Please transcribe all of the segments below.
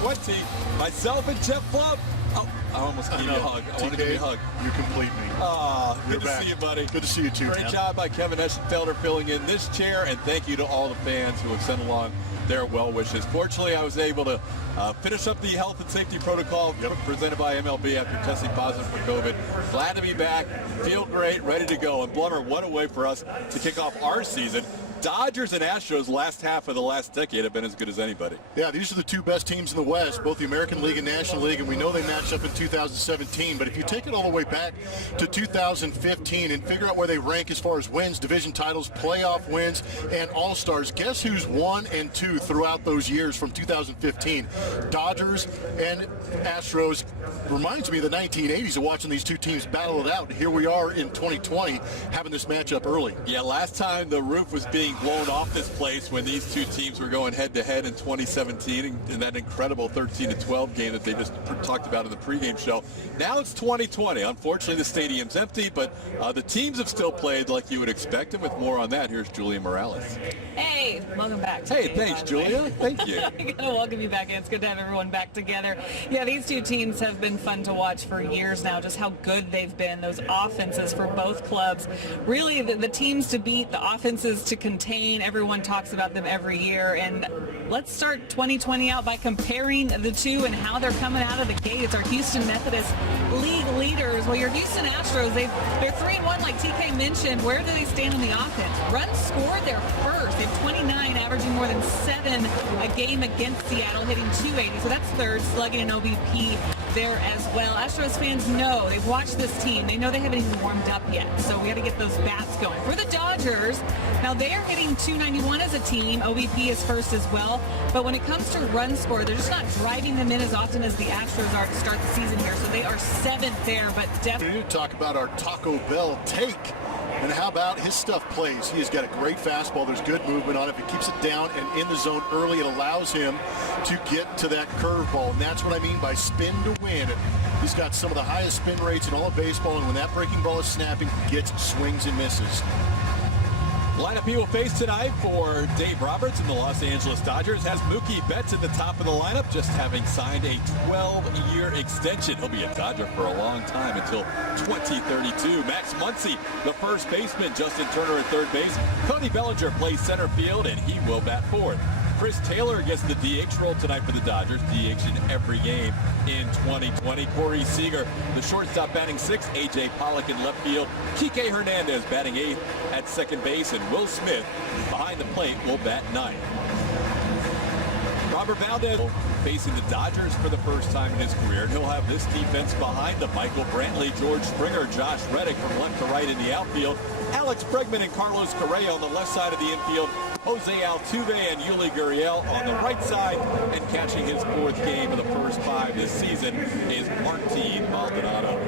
20. Myself and Jeff Plump. Oh, I almost gave you a hug. I want to give you a hug. You complete me. Good to see you, buddy. Good to see you, too. Great job by Kevin Eschenfelder filling in this chair, and thank you to all the fans who have sent along their well wishes. Fortunately, I was able to finish up the health and safety protocol presented by MLB after testing positive for COVID. Glad to be back. Feel great, ready to go. And Blummer, what a way for us to kick off our season. Dodgers and Astros last half of the last decade have been as good as anybody. Yeah, these are the two best teams in the West, both the American League and National League, and we know they matched up in 2017. But if you take it all the way back to 2015 and figure out where they rank as far as wins, division titles, playoff wins, and All-Stars, guess who's 1 and 2 throughout those years from 2015? Dodgers and Astros. Reminds me of the 1980s of watching these two teams battle it out. And here we are in 2020 having this matchup early. Yeah, last time the roof was being blown off this place when these two teams were going head-to-head in 2017 in that incredible 13-12 game that they just talked about in the pregame show. Now it's 2020. Unfortunately, the stadium's empty, but the teams have still played like you would expect. And with more on that, here's Julia Morales. Hey, welcome back. Hey, thanks, Julia. Thank you. I'm going to welcome you back in. It's good to have everyone back together. Yeah, these two teams have been fun to watch for years now, just how good they've been, those offenses for both clubs. Really, the teams to beat, the offenses to contain. Everyone talks about them every year. And let's start 2020 out by comparing the two and how they're coming out of the gate. It's our Houston Methodist League leaders. Well, your Houston Astros, they're 3-1 like TK mentioned. Where do they stand on the offense? Runs scored their first. They have 29, averaging more than 7 a game against Seattle, hitting 280. So that's third, slugging an OBP there as well. Astros fans know, they've watched this team. They know they haven't even warmed up yet. So we got to get those bats going. For the Dodgers, now they are hitting 291 as a team. OBP is first as well. But when it comes to run score, they're just not driving them in as often as the Astros are to start the season here. So they are 7th there, but definitely. Talk about our Taco Bell take. And how about his stuff plays? He has got a great fastball. There's good movement on it. If he keeps it down and in the zone early, it allows him to get to that curveball. And that's what I mean by spin to win. He's got some of the highest spin rates in all of baseball. And when that breaking ball is snapping, he gets swings and misses. Lineup he will face tonight for Dave Roberts and the Los Angeles Dodgers has Mookie Betts at the top of the lineup, just having signed a 12-year extension. He'll be a Dodger for a long time until 2032. Max Muncy, the first baseman, Justin Turner at third base. Cody Bellinger plays center field, and he will bat fourth. Chris Taylor gets the DH role tonight for the Dodgers, DH in every game in 2020. Corey Seager, the shortstop, batting 6th. A.J. Pollock in left field. Kike Hernandez batting 8th at second base. And Will Smith, behind the plate, will bat 9th. Robert Valdez facing the Dodgers for the first time in his career. And he'll have this defense behind them. Michael Brantley, George Springer, Josh Reddick from left to right in the outfield. Alex Bregman and Carlos Correa on the left side of the infield. Jose Altuve and Yuli Gurriel on the right side, and catching his 4th game of the first 5 this season is Martin Maldonado.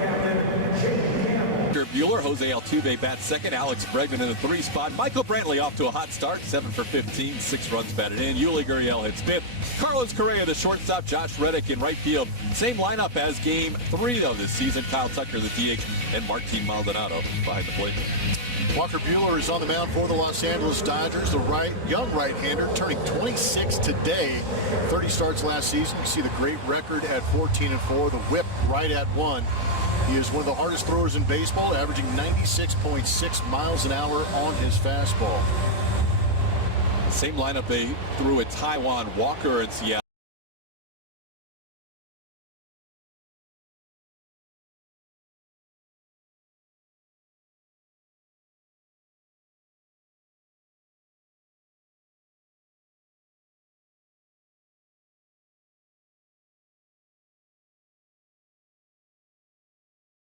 Bueller, Jose Altuve bats 2nd, Alex Bregman in the 3 spot. Michael Brantley off to a hot start, 7 for 15, 6 runs batted in. Yuli Gurriel hits 5th. Carlos Correa, the shortstop, Josh Reddick in right field. Same lineup as game 3 of this season. Kyle Tucker, the DH, and Martin Maldonado behind the plate. Walker Buehler is on the mound for the Los Angeles Dodgers, the young right-hander, turning 26 today. 30 starts last season. You see the great record at 14-4, the whip right at 1. He is one of the hardest throwers in baseball, averaging 96.6 miles an hour on his fastball. Same lineup they threw at Taijuan Walker in Seattle.